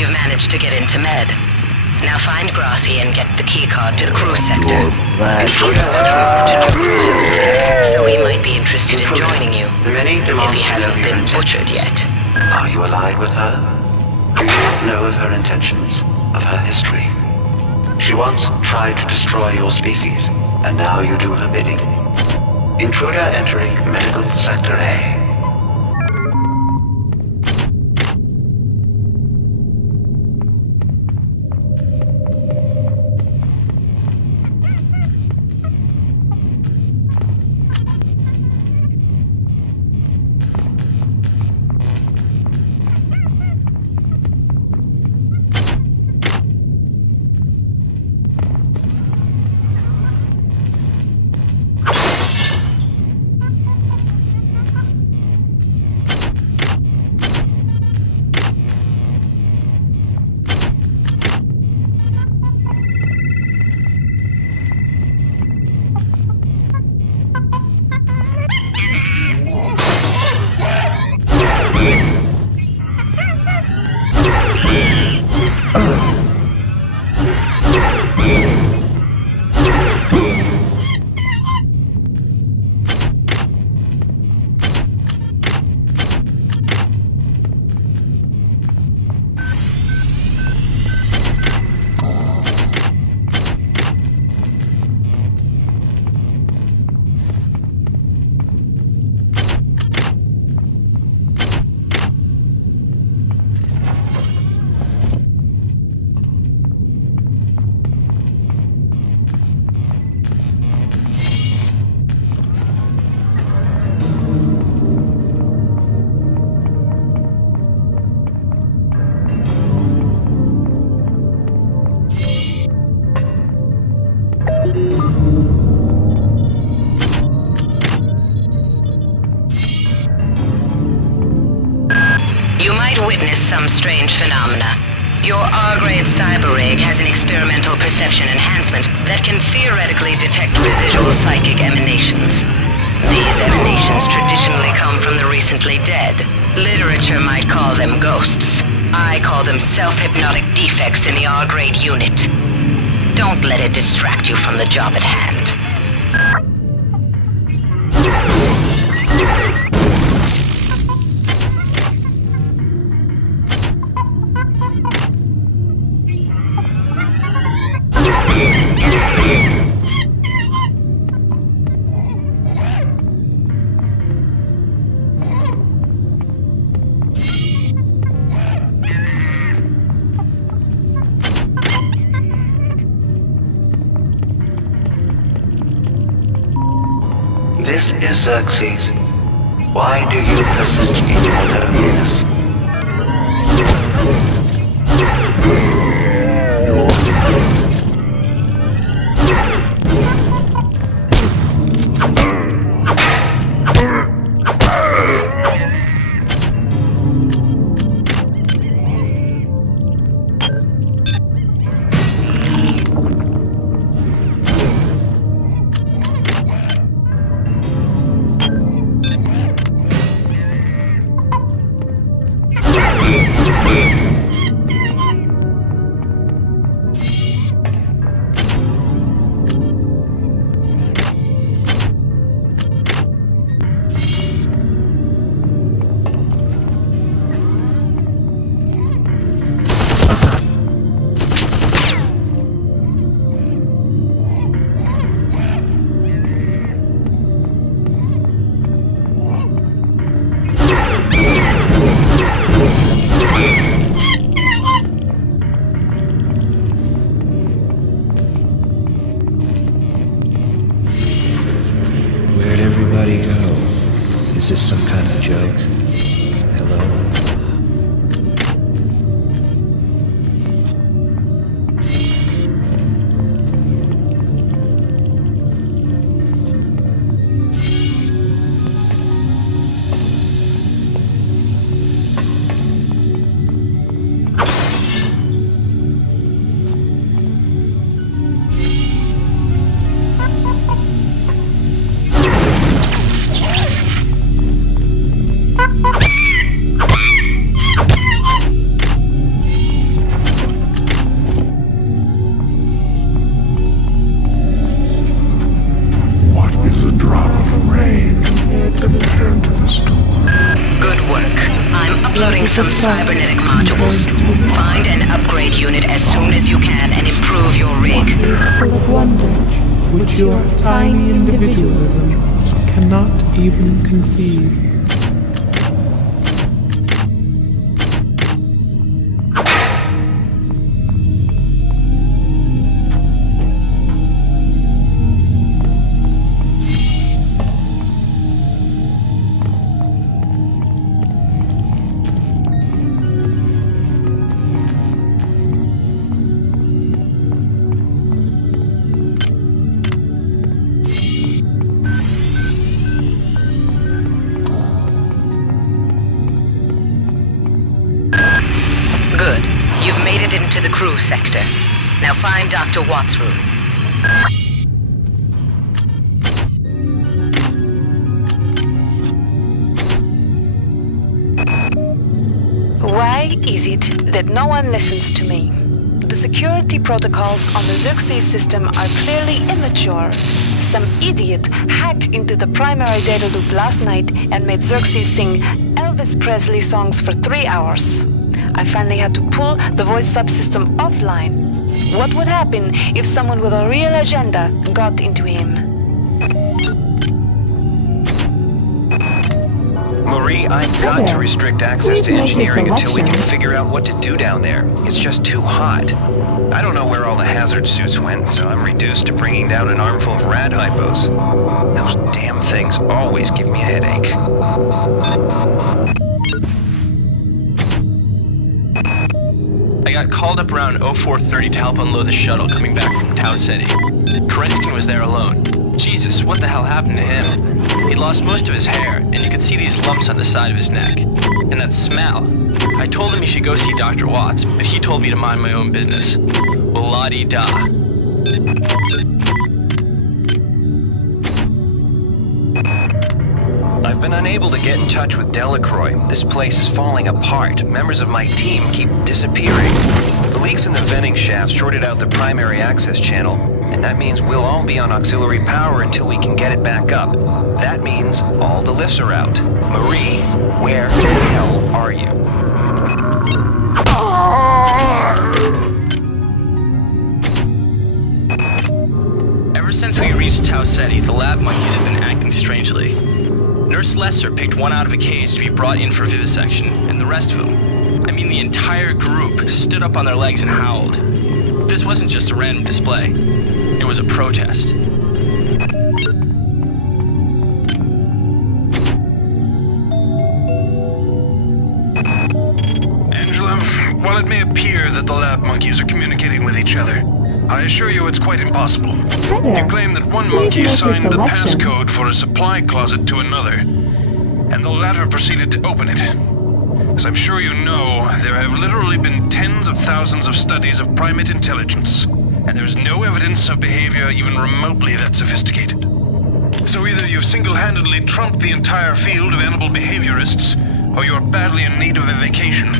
You've managed to get into Med. Now find Grassi and get the keycard to the crew sector. He's the one who monitored your crew, so he might be interested in joining you, if he hasn't been butchered yet. Are you allied with her? Do you not know of her intentions, of her history? She once tried to destroy your species, and now you do her bidding. Intruder entering Medical Sector A. Some strange phenomena. Your R-grade cyber rig has an experimental perception enhancement that can theoretically detect residual psychic emanations. These emanations traditionally come from the recently dead. Literature might call them ghosts. I call them self-hypnotic defects in the R-grade unit. Don't let it distract you from the job at hand. This is Xerxes. Why do you persist in your loneliness? Uploading some cybernetic modules. Find and upgrade unit as soon as you can and improve your rig. Is full of wonder, which your tiny individualism cannot even conceive. Good. You've made it into the crew sector. Now find Dr. Watt's room. Why is it that no one listens to me? The security protocols on the Xerxes system are clearly immature. Some idiot hacked into the primary data loop last night and made Xerxes sing Elvis Presley songs for 3 hours. I finally had to pull the voice subsystem offline. What would happen if someone with a real agenda got into him? Marie, I've got to restrict access to engineering until we can figure out what to do down there. It's just too hot. I don't know where all the hazard suits went, so I'm reduced to bringing down an armful of rad hypos. Those damn things always give me a headache. I got called up around 0430 to help unload the shuttle coming back from Tau Ceti. Kerenskin was there alone. Jesus, what the hell happened to him? He'd lost most of his hair, and you could see these lumps on the side of his neck. And that smell. I told him he should go see Dr. Watts, but he told me to mind my own business. Well, la-di-da. I've been unable to get in touch with Delacroix. This place is falling apart. Members of my team keep disappearing. The leaks in the venting shaft shorted out the primary access channel, and that means we'll all be on auxiliary power until we can get it back up. That means all the lifts are out. Marie, where the hell are you? Ever since we reached Tau Ceti, the lab monkeys have been acting strangely. Nurse Lesser picked one out of a cage to be brought in for vivisection, and the rest of them, I mean the entire group, stood up on their legs and howled. This wasn't just a random display. It was a protest. Angela, while it may appear that the lab monkeys are communicating with each other, I assure you it's quite impossible. Hi there. You claim that one Please monkey make your assigned the selection. passcode for a supply closet to another, and the latter proceeded to open it. As I'm sure you know, there have literally been tens of thousands of studies of primate intelligence, and there's no evidence of behavior even remotely that sophisticated. So either you've single-handedly trumped the entire field of animal behaviorists, or you're badly in need of a vacation.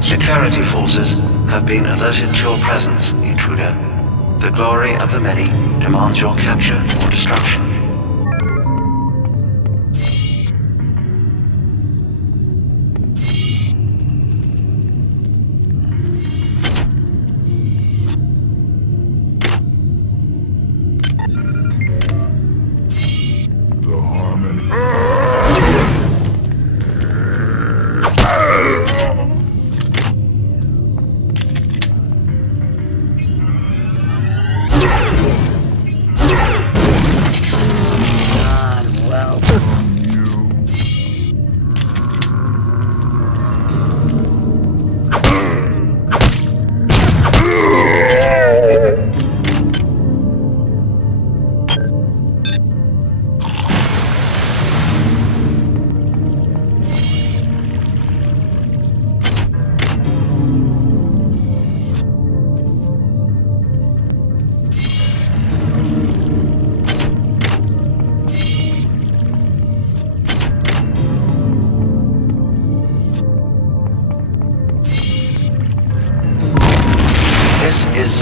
Security forces have been alerted to your presence, intruder. The glory of the many demands your capture or destruction.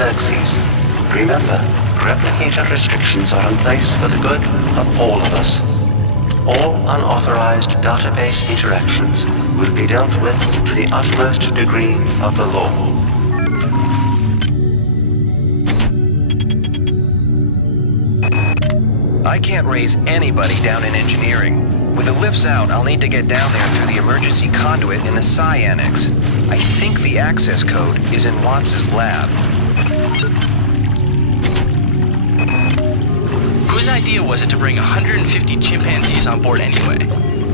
Xerxes. Remember, replicator restrictions are in place for the good of all of us. All unauthorized database interactions will be dealt with to the utmost degree of the law. I can't raise anybody down in engineering. With the lifts out, I'll need to get down there through the emergency conduit in the Sci Annex. I think the access code is in Watts' lab. Whose idea was it to bring 150 chimpanzees on board anyway?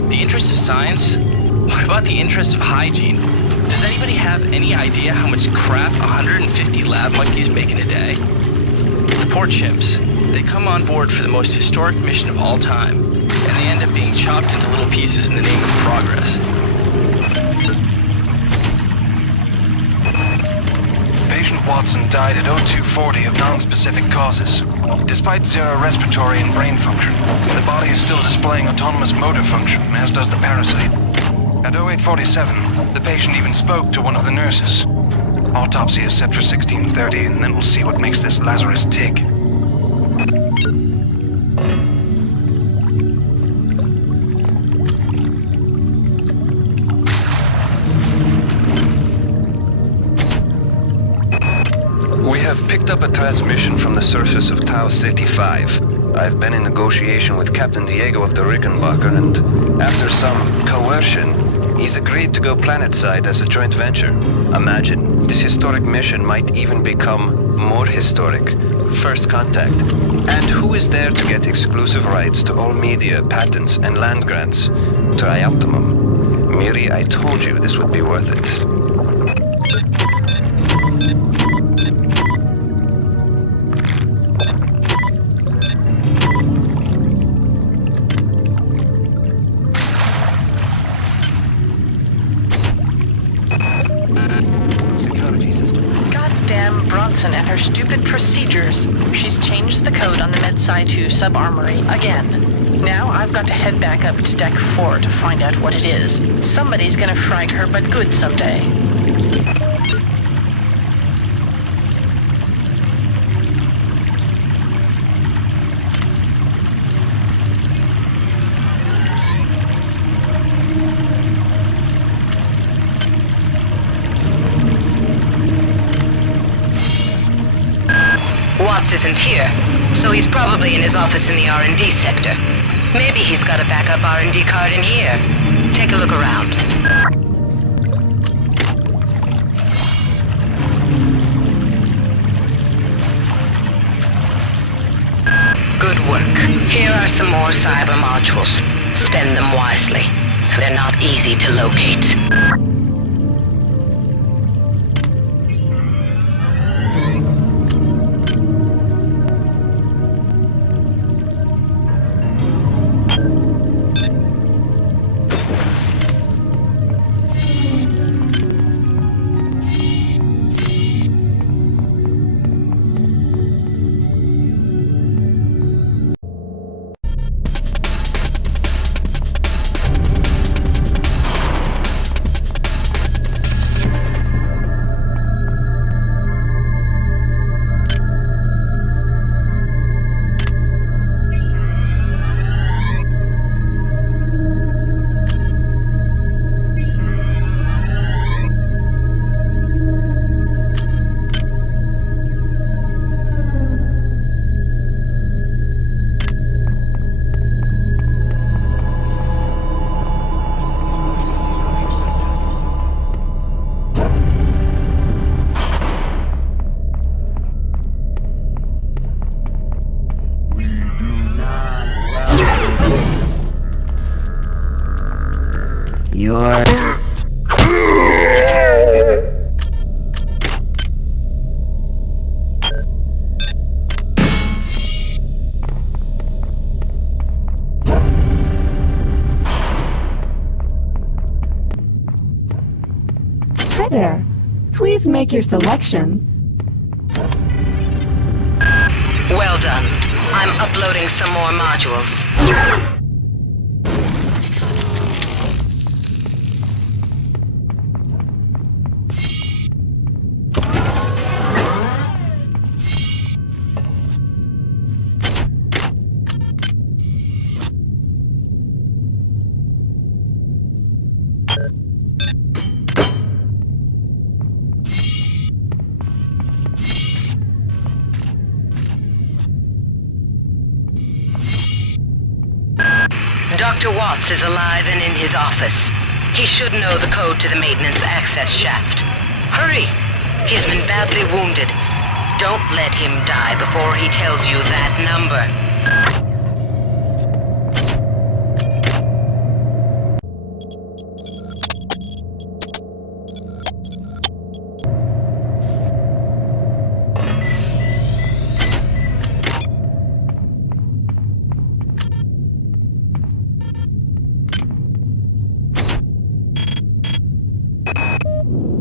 The interests of science? What about the interests of hygiene? Does anybody have any idea how much crap 150 lab monkeys make in a day? The poor chimps. They come on board for the most historic mission of all time, and they end up being chopped into little pieces in the name of progress. Patient Watson died at 0240 of non-specific causes. Despite zero respiratory and brain function, the body is still displaying autonomous motor function, as does the parasite. At 0847, the patient even spoke to one of the nurses. Autopsy is set for 1630, and then we'll see what makes this Lazarus tick. We have picked up a transmission from the surface of Tau Ceti 5. I've been in negotiation with Captain Diego of the Rickenbacker, and after some coercion, he's agreed to go planetside as a joint venture. Imagine, this historic mission might even become more historic. First contact. And who is there to get exclusive rights to all media, patents, and land grants? Trioptimum. Miri, I told you this would be worth it. And her stupid procedures. She's changed the code on the MedSci 2 sub-armory again. Now I've got to head back up to Deck 4 to find out what it is. Somebody's gonna frag her but good someday. Watts isn't here, so he's probably in his office in the R&D sector. Maybe he's got a backup R&D card in here. Take a look around. Good work. Here are some more cyber modules. Spend them wisely. They're not easy to locate. Hi there. Please make your selection. Well done. I'm uploading some more modules. Dr. Watts is alive and in his office. He should know the code to the maintenance access shaft. Hurry! He's been badly wounded. Don't let him die before he tells you that number.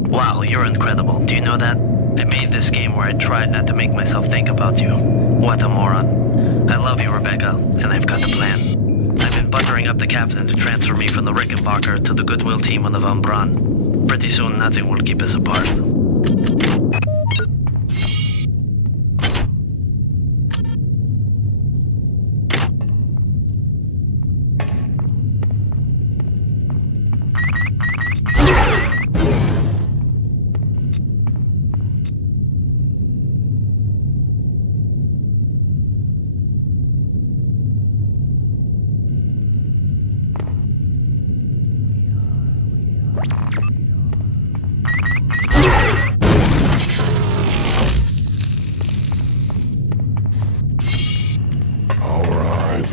Wow, you're incredible. Do you know that? I made this game where I tried not to make myself think about you. What a moron. I love you, Rebecca, and I've got a plan. I've been buttering up the captain to transfer me from the Rickenbacker to the Goodwill team on the Van Braun. Pretty soon nothing will keep us apart.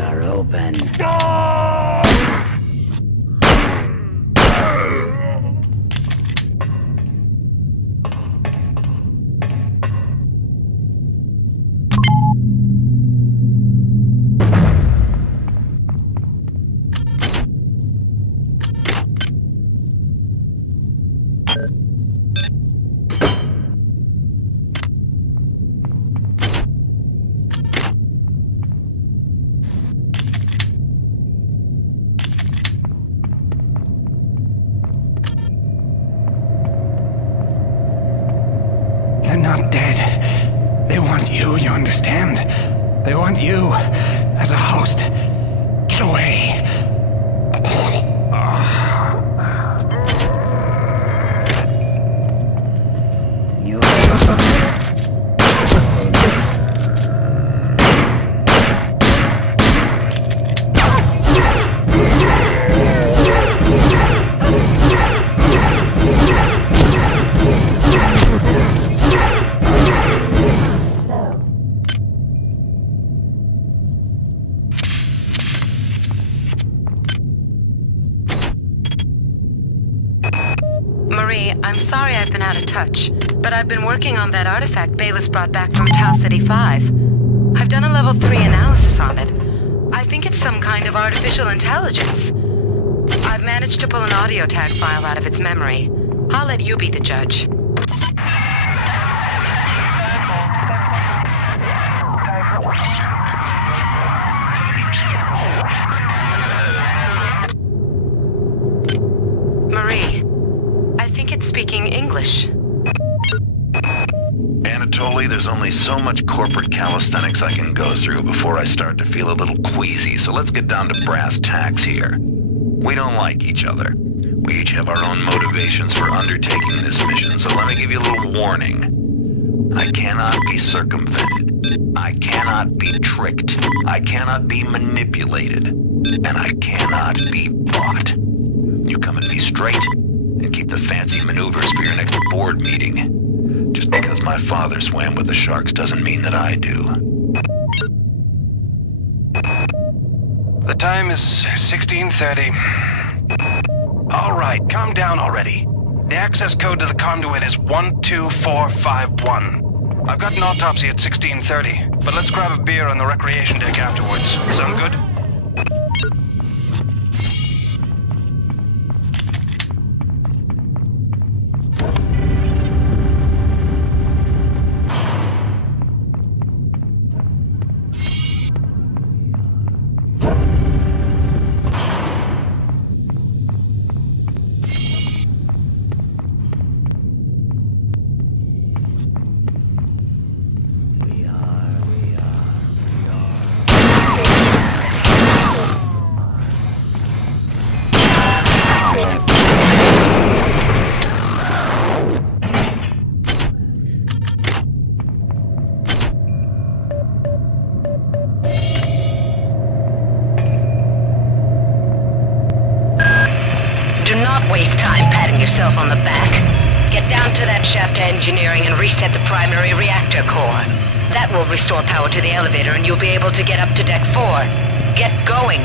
Are open. They're not dead. They want you understand? They want you as a host. Get away. Marie, I'm sorry I've been out of touch, but I've been working on that artifact Bayless brought back from Tau City 5. I've done a level 3 analysis on it. I think it's some kind of artificial intelligence. I've managed to pull an audio tag file out of its memory. I'll let you be the judge. Marie, I think it's speaking English. Anatoly, there's only so much corporate calisthenics I can go through before I start to feel a little queasy, so let's get down to brass tacks here. We don't like each other. We each have our own motivations for undertaking this mission, so let me give you a little warning. I cannot be circumvented. I cannot be tricked. I cannot be manipulated. And I cannot be bought. You come at me straight, and keep the fancy maneuvers for your next board meeting. Just because my father swam with the sharks doesn't mean that I do. The time is 16:30. All right, calm down already. The access code to the conduit is 12451. I've got an autopsy at 16:30, but let's grab a beer on the recreation deck afterwards. Sound good? not waste time patting yourself on the back. Get down to that shaft to engineering and reset the primary reactor core. That will restore power to the elevator and you'll be able to get up to Deck 4. Get going.